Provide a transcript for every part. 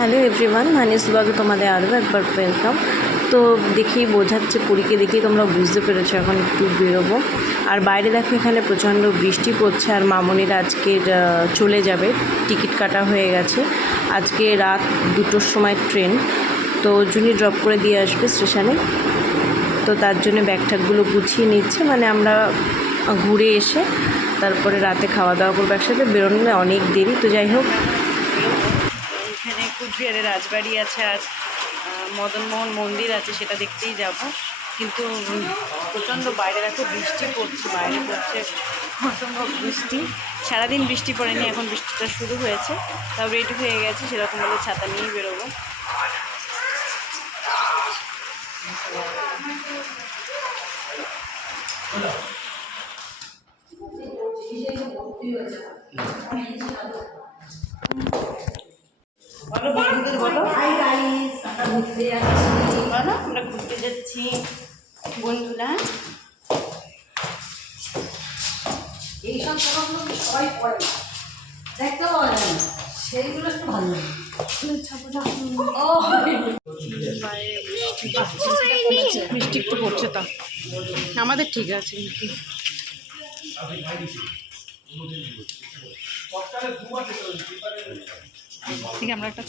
Hello everyone, মানিস ব্লগে তোমাদের আরও একবার ওয়েলকাম। তো দেখেই বোঝাচ্ছে, পুরীকে দেখেই তোমরা বুঝতে পেরেছো এখন একটু বেরোবো। আর বাইরে দেখো এখানে প্রচণ্ড বৃষ্টি পড়ছে, আর মামনিরা আজকে চলে যাবে, টিকিট কাটা হয়ে গেছে। আজকে রাত 2টোর সময় ট্রেন, তো জুনি ড্রপ করে দিয়ে আসবে স্টেশনে। তো তার জন্য ব্যাগ ট্যাগগুলো গুছিয়ে নিচ্ছে, মানে আমরা ঘুরে এসে তারপরে রাতে খাওয়া দাওয়া করবো একসাথে, বেরোনো অনেক দেরি। তো যাই হোক, এখানে কুচবিহারের রাজবাড়ি আছে আর মদনমোহন মন্দির আছে, সেটা দেখতেই যাব। কিন্তু প্রচণ্ড বাইরে দেখো বৃষ্টি পড়ছে, বাইরে পড়ছে অসম্ভব বৃষ্টি। সারাদিন বৃষ্টি পড়েনি, এখন বৃষ্টিটা শুরু হয়েছে। তাও রেডি হয়ে গেছে, সেরকমভাবে ছাতা নিয়েই বেরোবো। বলো বন্ধুদের, বলো বলো আমরা ঘুরতে যাচ্ছি বন্ধুরা। এইসব জায়গাগুলো সবাই পড়ে না, দেখতে পাওয়া যায় না, সেইগুলো একটু ভালো লাগে। মিষ্টি একটু পড়ছে, তা আমাদের ঠিক আছে। ঠিক, আমরা একটা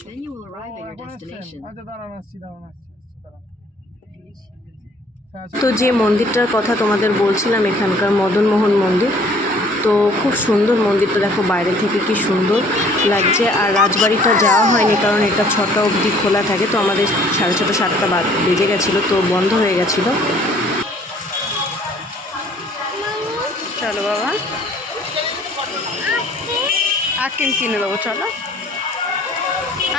তো যে মন্দিরটার কথা তোমাদের বলছিলাম, এখানকার মদনমোহন মন্দির, তো খুব সুন্দর মন্দিরটা দেখো বাইরে থেকে কি সুন্দর লাগছে। আর রাজবাড়িটা যাওয়া হয়নি, কারণ এটা 6টা অবধি খোলা থাকে, তো আমাদের 6:30 7টা বেজে গেছিলো, তো বন্ধ হয়ে গেছিলো। চলো বাবা, আকিম কিনে দেবো, চলো।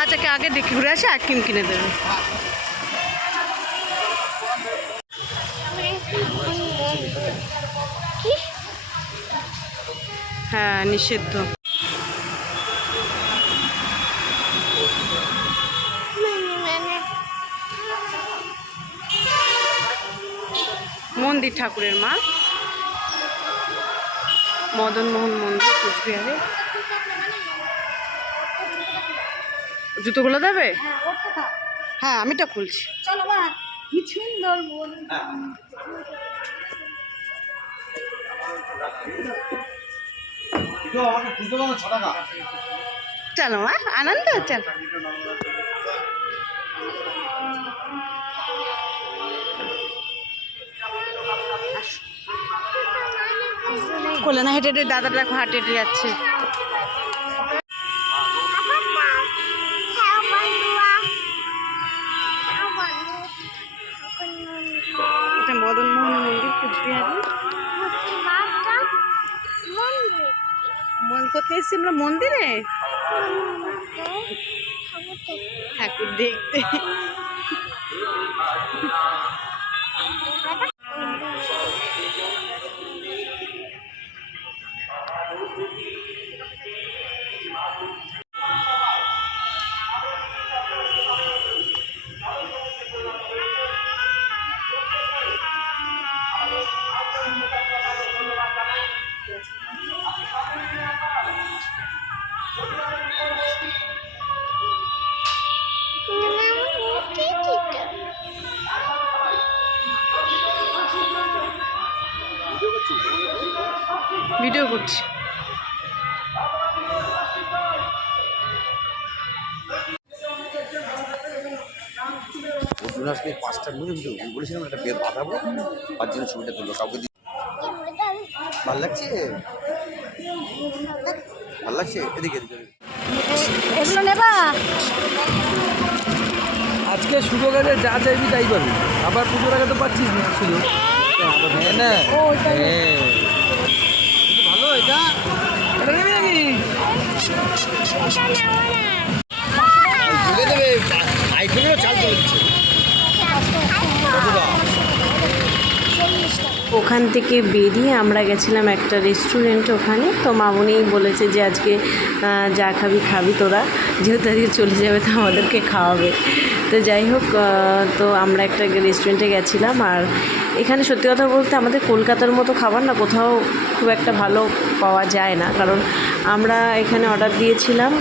আচ্ছা, আগে দেখে ঘুরে আসি, আকিম কিনে দেবে। হ্যাঁ, নিষিদ্ধ। মন্দির ঠাকুরের মা, মদনমোহন মন্দির কুচবিহারে। জুতোগুলো দেবে? হ্যাঁ, আমিটা খুলছি। চলো মা, কি সুন্দর মন। চলো মা, আনন্দ, চল। কোলে না, হেঁটে হেঁটে দাদাটা দেখো হাঁটে হেঁটে যাচ্ছে। এটা মদনমোহন মন্দির কুচবিহারে। কোথায় এসেছি আমরা? মন্দিরে ঠাকুর দেখতে। ভিডিও করছি। আজকে 5টার মধ্যে বলেছিলাম একটা বের বাঁধাবো, তার জন্য ছবিটা তুললো। কাউকে ভাল লাগছে, ভাল লাগছে। এদিকে এগুলো নেবা? আজকে সুযোগ আছে, যা চাইবি তাই পাবি। আবার পুজোর আগে তো পাচ্ছিস না সুযোগ। হ্যাঁ না, ভালো এটা, এটা নেবি নাকি? তুলে দেবে, আইফোনেরও চাল তুলে দিচ্ছে। ওখান থেকে বেরিয়ে আমরা গেছিলাম একটা রেস্টুরেন্ট, ওখানে তো মামনি বলেছে যে আজকে যা খাবি খাবি তোরা, যেহেতু আজকে চলে যাবে তো আমাদেরকে খাওয়াবে। তো যাই হোক, তো আমরা একটা রেস্টুরেন্টে গেছিলাম। আর এখানে সত্যি কথা বলতে আমাদের কলকাতার মতো খাবার না কোথাও খুব একটা ভালো পাওয়া যায় না, কারণ আমরা এখানে অর্ডার দিয়েছিলাম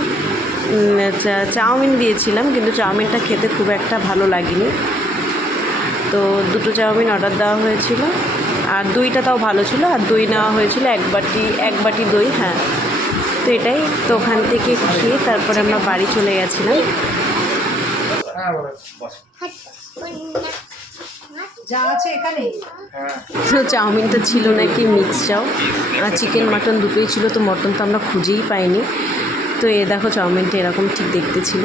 চাউমিন দিয়েছিলাম, কিন্তু চাউমিনটা খেতে খুব একটা ভালো লাগেনি। তো 2টো চাউমিন অর্ডার দেওয়া হয়েছিল, আর দইটা তাও ভালো ছিল, আর দই নেওয়া হয়েছিল এক বাটি দই। হ্যাঁ, তো এটাই। তো ওখান থেকে খেয়ে তারপরে আমরা বাড়ি চলে গেছিলাম। যা আছে এখানে তো চাউমিনটা ছিল নাকি মিক্স চাও, আর চিকেন মাটন দুটোই ছিল। তো মটন তো আমরা খুঁজেই পাইনি। তো এ দেখো চাউমিনটা এরকম ঠিক দেখতে ছিল।